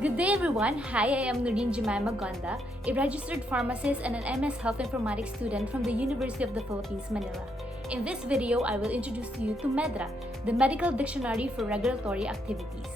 Good day everyone! Hi, I am Noreen Jemima Gonda, a registered pharmacist and an MS Health Informatics student from the University of the Philippines-Manila. In this video, I will introduce you to MedDRA, the Medical Dictionary for Regulatory Activities.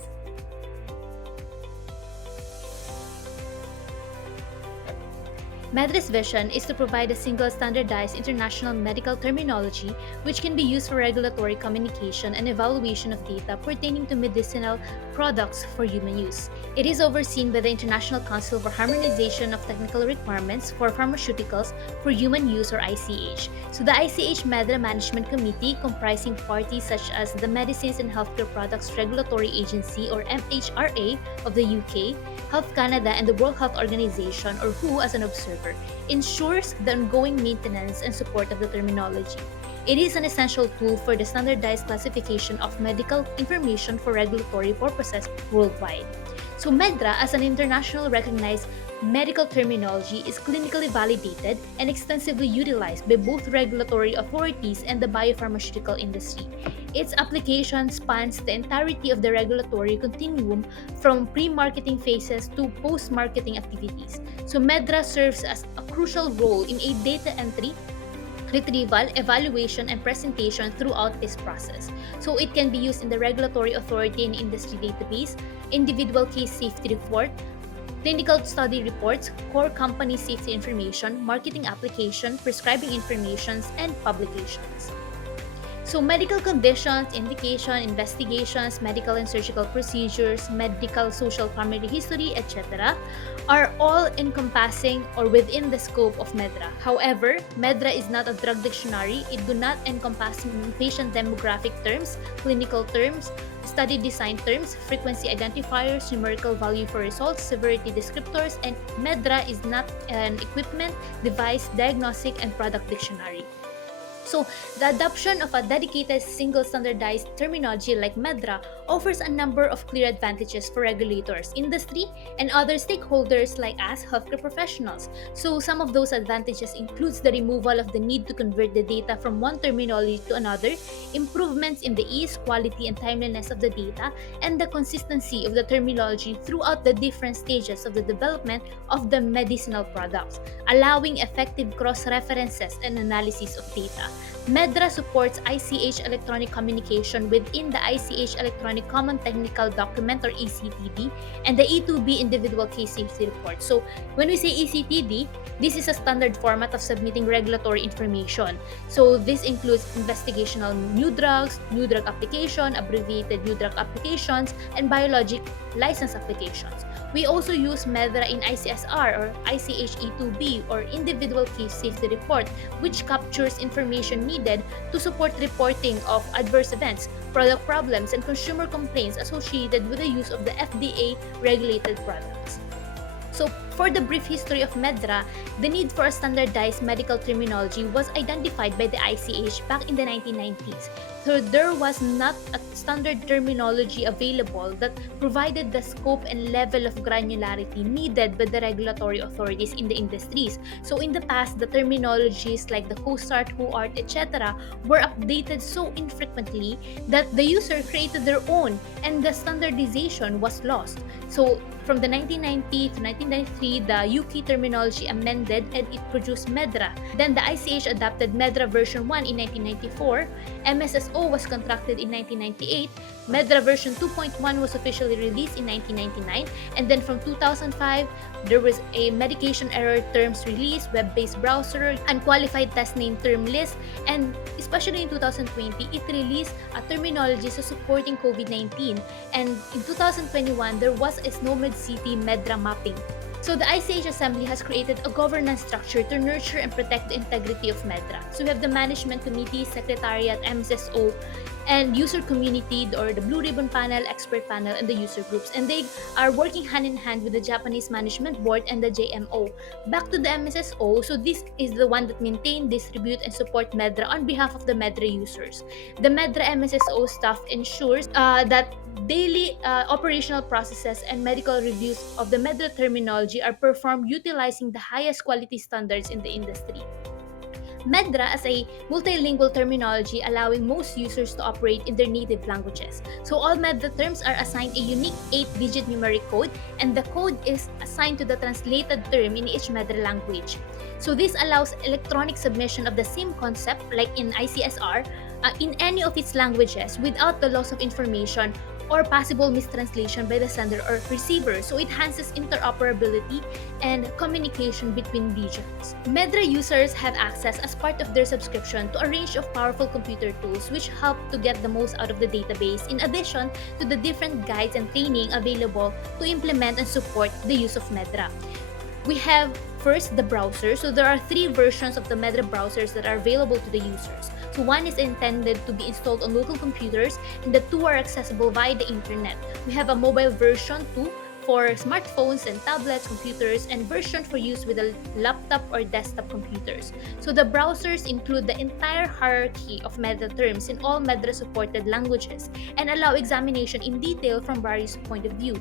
MedDRA's vision is to provide a single standardized international medical terminology which can be used for regulatory communication and evaluation of data pertaining to medicinal products for human use. It is overseen by the International Council for Harmonization of Technical Requirements for Pharmaceuticals for Human Use, or ICH. So the ICH MedDRA Management Committee, comprising parties such as the Medicines and Healthcare Products Regulatory Agency, or MHRA, of the UK, Health Canada, and the World Health Organization, or WHO, as an observer, ensures the ongoing maintenance and support of the terminology. It is an essential tool for the standardized classification of medical information for regulatory purposes worldwide. So MedDRA, as an international recognized medical terminology, is clinically validated and extensively utilized by both regulatory authorities and the biopharmaceutical industry. Its application spans the entirety of the regulatory continuum from pre-marketing phases to post-marketing activities. So MedDRA serves as a crucial role in a data entry, retrieval, evaluation, and presentation throughout this process. So it can be used in the regulatory authority and industry database, individual case safety report, clinical study reports, core company safety information, marketing application, prescribing informations, and publications. So medical conditions, indication, investigations, medical and surgical procedures, medical social family history, etc. are all encompassing or within the scope of MedDRA. However, MedDRA is not a drug dictionary. It do not encompass patient demographic terms, clinical terms, study design terms, frequency identifiers, numerical value for results, severity descriptors, and MedDRA is not an equipment, device, diagnostic, and product dictionary. So, the adoption of a dedicated single standardized terminology like MedDRA offers a number of clear advantages for regulators, industry, and other stakeholders like us, healthcare professionals. So, some of those advantages includes the removal of the need to convert the data from one terminology to another, improvements in the ease, quality, and timeliness of the data, and the consistency of the terminology throughout the different stages of the development of the medicinal products, allowing effective cross-references and analysis of data. MedDRA supports ICH electronic communication within the ICH Electronic Common Technical Document, or ECTD, and the E2B Individual Case Safety Report. So, when we say ECTD, this is a standard format of submitting regulatory information. So, this includes investigational new drugs, new drug application, abbreviated new drug applications, and biologic license applications. We also use MedDRA in ICSR, or ICH E2B, or Individual Case Safety Report, which captures information needed to support reporting of adverse events, product problems, and consumer complaints associated with the use of the FDA regulated products. So, for the brief history of MedDRA, the need for a standardized medical terminology was identified by the ICH back in the 1990s. So, there was not a standard terminology available that provided the scope and level of granularity needed by the regulatory authorities in the industries. So, in the past, the terminologies like the COSART, WHOART, etc. were updated so infrequently that the user created their own and the standardization was lost. So, from the 1990 to 1993, the UK terminology amended and it produced MedDRA. Then the ICH adopted MedDRA version 1 in 1994, MSSO was contracted in 1998, MedDRA version 2.1 was officially released in 1999, and then from 2005, there was a medication error terms release, web-based browser, unqualified test name term list, and especially in 2020, it released a terminology so supporting COVID-19. And in 2021, there was a SNOMED City MedDRA mapping. So the ICH Assembly has created a governance structure to nurture and protect the integrity of MedDRA. So we have the Management Committee, Secretariat, MSSO, and user community, or the Blue Ribbon Panel, Expert Panel, and the user groups. And they are working hand in hand with the Japanese Management Board and the JMO. Back to the MSSO, so this is the one that maintain, distribute, and support MedDRA on behalf of the MedDRA users. The MedDRA MSSO staff ensures that daily operational processes and medical reviews of the MedDRA terminology are performed utilizing the highest quality standards in the industry. MedDRA as a multilingual terminology allowing most users to operate in their native languages. So all MedDRA terms are assigned a unique 8-digit numeric code, and the code is assigned to the translated term in each MedDRA language. So this allows electronic submission of the same concept like in ICSR in any of its languages without the loss of information or possible mistranslation by the sender or receiver. So it enhances interoperability and communication between regions. MedDRA users have access as part of their subscription to a range of powerful computer tools which help to get the most out of the database, in addition to the different guides and training available to implement and support the use of MedDRA. We have first the browser. So there are three versions of the MedDRA browsers that are available to the users. So one is intended to be installed on local computers, and the two are accessible via the internet. We have a mobile version too for smartphones and tablets, computers, and version for use with a laptop or desktop computers. So the browsers include the entire hierarchy of MedDRA terms in all MedDRA supported languages and allow examination in detail from various point of view.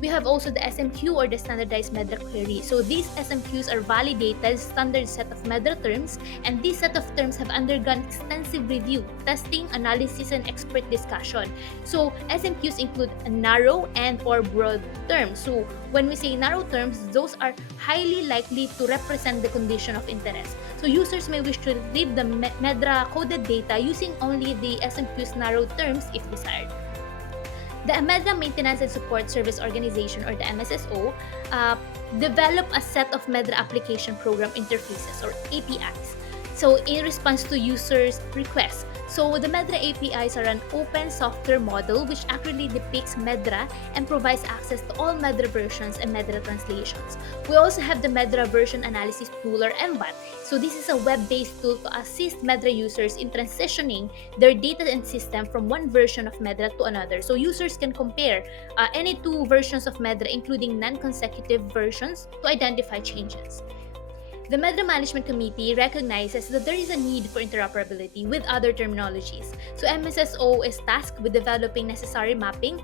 We have also the SMQ or the standardized MedDRA query. So these SMQs are validated standard set of MedDRA terms, and this set of terms have undergone extensive review, testing, analysis, and expert discussion. So SMQs include a narrow and or broad terms. So when we say narrow terms, those are highly likely to represent the condition of interest. So users may wish to retrieve the MedDRA coded data using only the SMQ's narrow terms if desired. The MedDRA Maintenance and Support Service Organization, or the MSSO, develop a set of MedDRA application program interfaces, or APIs. So in response to users' requests. So the MedDRA APIs are an open software model which accurately depicts MedDRA and provides access to all MedDRA versions and MedDRA translations. We also have the MedDRA Version Analysis Tool, or MVAT. So this is a web-based tool to assist MedDRA users in transitioning their data and system from one version of MedDRA to another. So users can compare any two versions of MedDRA, including non-consecutive versions, to identify changes. The MedDRA Management Committee recognizes that there is a need for interoperability with other terminologies. So MSSO is tasked with developing necessary mapping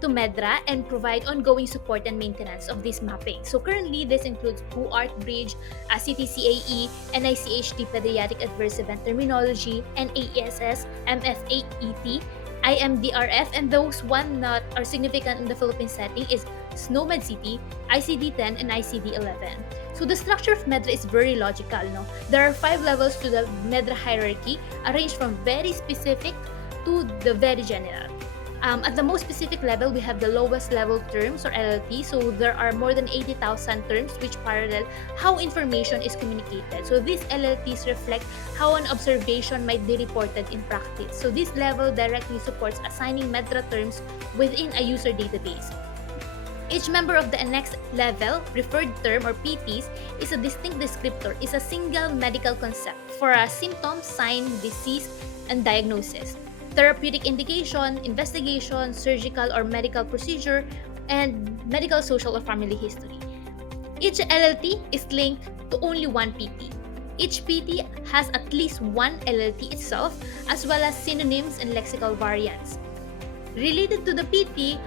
to MedDRA and provide ongoing support and maintenance of this mapping. So currently, this includes BUART Bridge, CTCAE, NICHD Pediatric Adverse Event Terminology, NAESS, MFAET, IMDRF, and those one that are significant in the Philippines setting is SNOMED-CT, ICD-10, and ICD-11. So the structure of MedDRA is very logical. No? There are 5 levels to the MedDRA hierarchy, arranged from very specific to the very general. At the most specific level, we have the lowest level terms, or LLT. So there are more than 80,000 terms which parallel how information is communicated. So these LLTs reflect how an observation might be reported in practice. So this level directly supports assigning MedDRA terms within a user database. Each member of the next level, referred term or PTs, is a distinct descriptor, is a single medical concept for a symptom, sign, disease, and diagnosis, therapeutic indication, investigation, surgical or medical procedure, and medical, social, or family history. Each LLT is linked to only one PT. Each PT has at least one LLT itself, as well as synonyms and lexical variants. Related to the PT,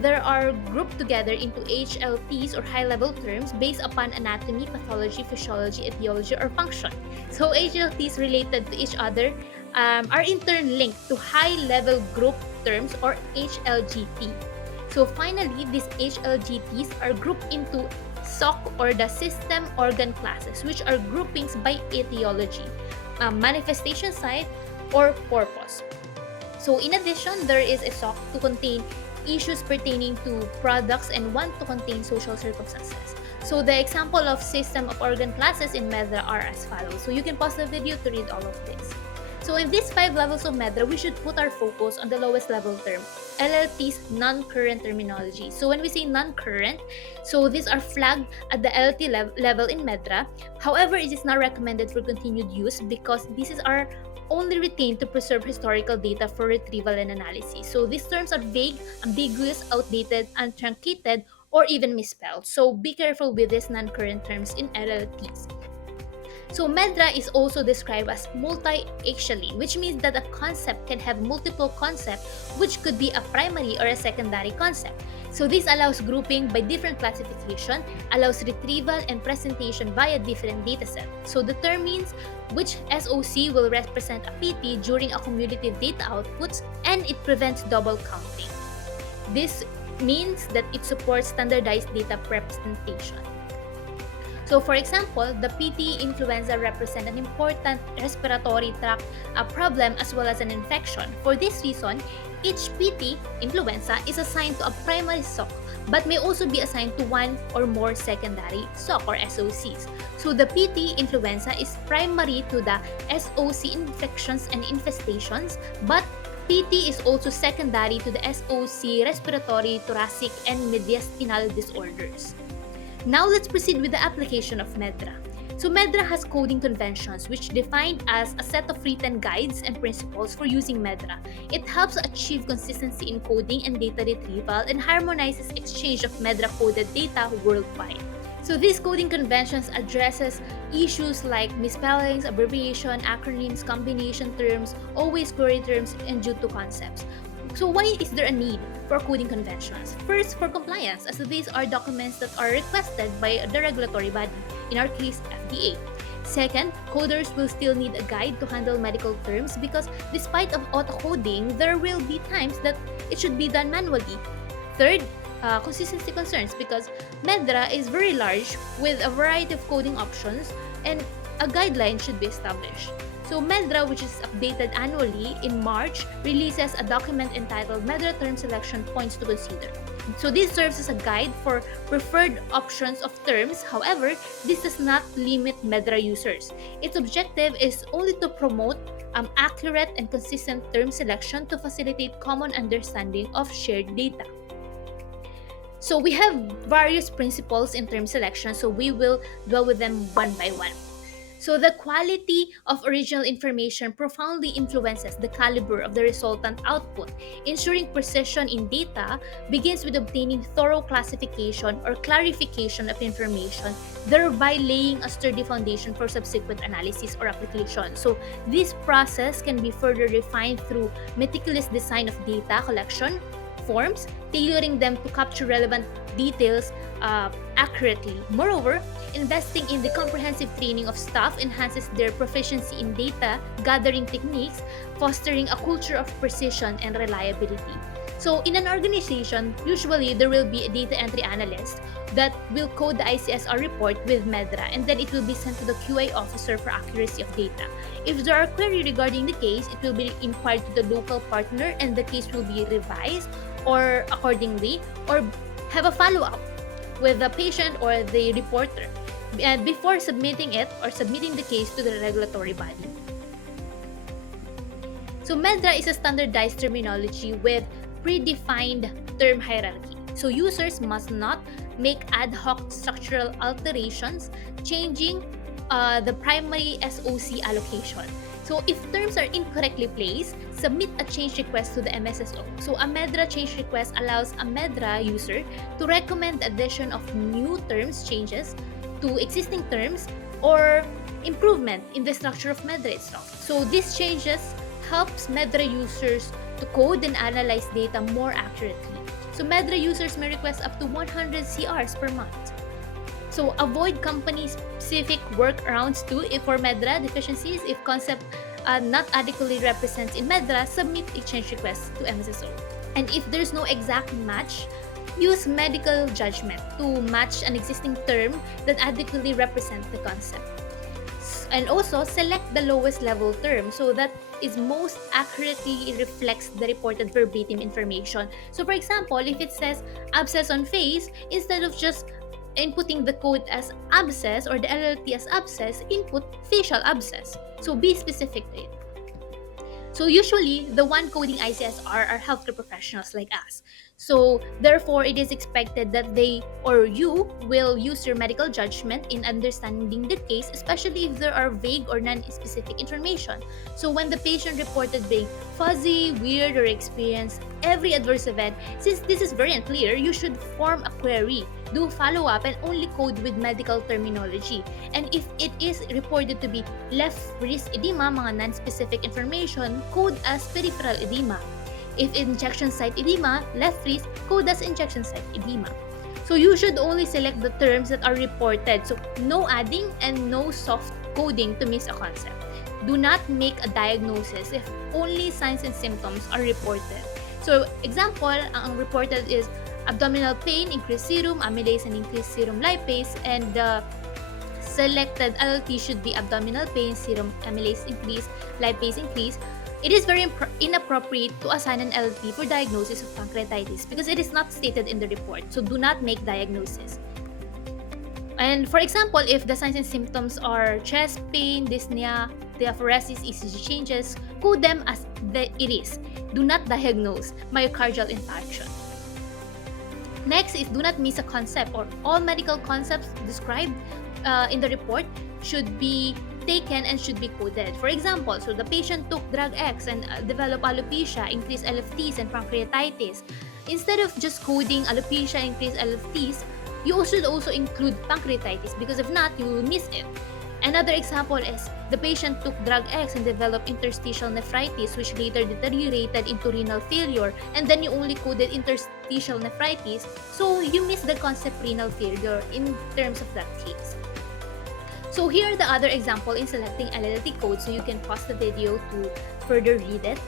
there are grouped together into HLTs, or high-level terms, based upon anatomy, pathology, physiology, etiology, or function. So HLTs related to each other are in turn linked to high-level group terms, or HLGT. So finally, these HLGTs are grouped into SOC, or the system organ classes, which are groupings by etiology, manifestation site, or purpose. So in addition, there is a SOC to contain issues pertaining to products and one to contain social circumstances. So the example of system of organ classes in MedDRA are as follows. So you can pause the video to read all of this. So in these 5 levels of MedDRA, we should put our focus on the lowest level term, LLT's non-current terminology. So when we say non-current, so these are flagged at the LLT level in MedDRA. However, it is not recommended for continued use because these are only retained to preserve historical data for retrieval and analysis. So these terms are vague, ambiguous, outdated, untruncated, or even misspelled. So be careful with these non-current terms in LLTs. So MedDRA is also described as multi-axially, which means that a concept can have multiple concepts, which could be a primary or a secondary concept. So this allows grouping by different classification, allows retrieval and presentation via different dataset. So determines which SOC will represent a PT during a cumulative data outputs, and it prevents double counting. This means that it supports standardized data representation. So for example, the PT influenza represent an important respiratory tract problem as well as an infection. For this reason, each PT influenza is assigned to a primary SOC but may also be assigned to one or more secondary SOC or SOCs. So the PT influenza is primary to the SOC infections and infestations, but PT is also secondary to the SOC respiratory, thoracic, and mediastinal disorders. Now let's proceed with the application of MedDRA. So MedDRA has coding conventions which defined as a set of written guides and principles for using MedDRA. It helps achieve consistency in coding and data retrieval and harmonizes exchange of MedDRA coded data worldwide. So these coding conventions addresses issues like misspellings, abbreviation, acronyms, combination terms, always query terms, and due to concepts. So why is there a need for coding conventions? First, for compliance, as these are documents that are requested by the regulatory body, in our case, FDA. Second, coders will still need a guide to handle medical terms because despite of auto-coding, there will be times that it should be done manually. Third, consistency concerns because MedDRA is very large with a variety of coding options and a guideline should be established. So MedDRA, which is updated annually in March, releases a document entitled MedDRA Term Selection Points to Consider. So this serves as a guide for preferred options of terms. However, this does not limit MedDRA users. Its objective is only to promote accurate and consistent term selection to facilitate common understanding of shared data. So we have various principles in term selection, so we will dwell with them one by one. So the quality of original information profoundly influences the caliber of the resultant output. Ensuring precision in data begins with obtaining thorough classification or clarification of information, thereby laying a sturdy foundation for subsequent analysis or application. So this process can be further refined through meticulous design of data collection forms, tailoring them to capture relevant details accurately. Moreover, investing in the comprehensive training of staff enhances their proficiency in data gathering techniques, fostering a culture of precision and reliability. So in an organization, usually there will be a data entry analyst that will code the ICSR report with MedDRA, and then it will be sent to the QA officer for accuracy of data. If there are queries regarding the case, it will be inquired to the local partner and the case will be revised or accordingly, or have a follow-up with the patient or the reporter and before submitting it or submitting the case to the regulatory body. So MedDRA is a standardized terminology with predefined term hierarchy. So users must not make ad hoc structural alterations, changing the primary SOC allocation. So if terms are incorrectly placed, submit a change request to the MSSO. So a MedDRA change request allows a MedDRA user to recommend the addition of new terms changes to existing terms or improvement in the structure of MedDRA itself. So these changes helps MedDRA users to code and analyze data more accurately. So MedDRA users may request up to 100 CRs per month. So avoid company-specific workarounds too for MedDRA deficiencies. If concept not adequately represented in MedDRA, submit a change request to MSSO. And if there's no exact match, use medical judgment to match an existing term that adequately represents the concept. And also select the lowest level term so that is most accurately reflects the reported verbatim information. So for example, if it says abscess on face, instead of just inputting the code as abscess or the LLT as abscess, input facial abscess. So be specific to it. So usually, the one coding ICSR are healthcare professionals like us. So, therefore, it is expected that they or you will use your medical judgment in understanding the case, especially if there are vague or non specific information. So, when the patient reported being fuzzy, weird, or experienced every adverse event, since this is very unclear, you should form a query, do follow up, and only code with medical terminology. And if it is reported to be left wrist edema, mga non specific information, code as peripheral edema. If injection site edema, left wrist, code as injection site edema. So you should only select the terms that are reported. So no adding and no soft coding to miss a concept. Do not make a diagnosis if only signs and symptoms are reported. So example, ang reported is abdominal pain, increased serum amylase and increased serum lipase, and the selected LLT should be abdominal pain, serum amylase increase, lipase increase. It is very inappropriate to assign an LLT for diagnosis of pancreatitis because it is not stated in the report. So do not make diagnosis. And for example, if the signs and symptoms are chest pain, dyspnea, diaphoresis, ECG changes, code them as it is. Do not diagnose myocardial infarction. Next is do not miss a concept, or all medical concepts described in the report should be taken and should be coded. For example, so the patient took drug X and developed alopecia, increased LFTs, and pancreatitis. Instead of just coding alopecia, increased LFTs, you should also include pancreatitis because if not, you will miss it. Another example is the patient took drug X and developed interstitial nephritis, which later deteriorated into renal failure, and then you only coded interstitial nephritis, so you miss the concept renal failure in terms of that case. So here are the other example in selecting LLT code, so you can pause the video to further read it.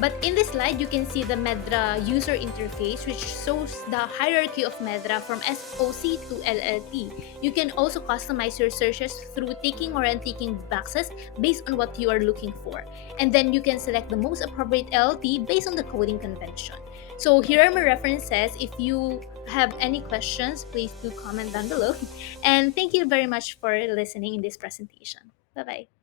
But in this slide, you can see the MedDRA user interface, which shows the hierarchy of MedDRA from SOC to LLT. You can also customize your searches through ticking or unticking boxes based on what you are looking for. And then you can select the most appropriate LLT based on the coding convention. So here are my references. If you have any questions, please do comment down below. And thank you very much for listening in this presentation. Bye-bye.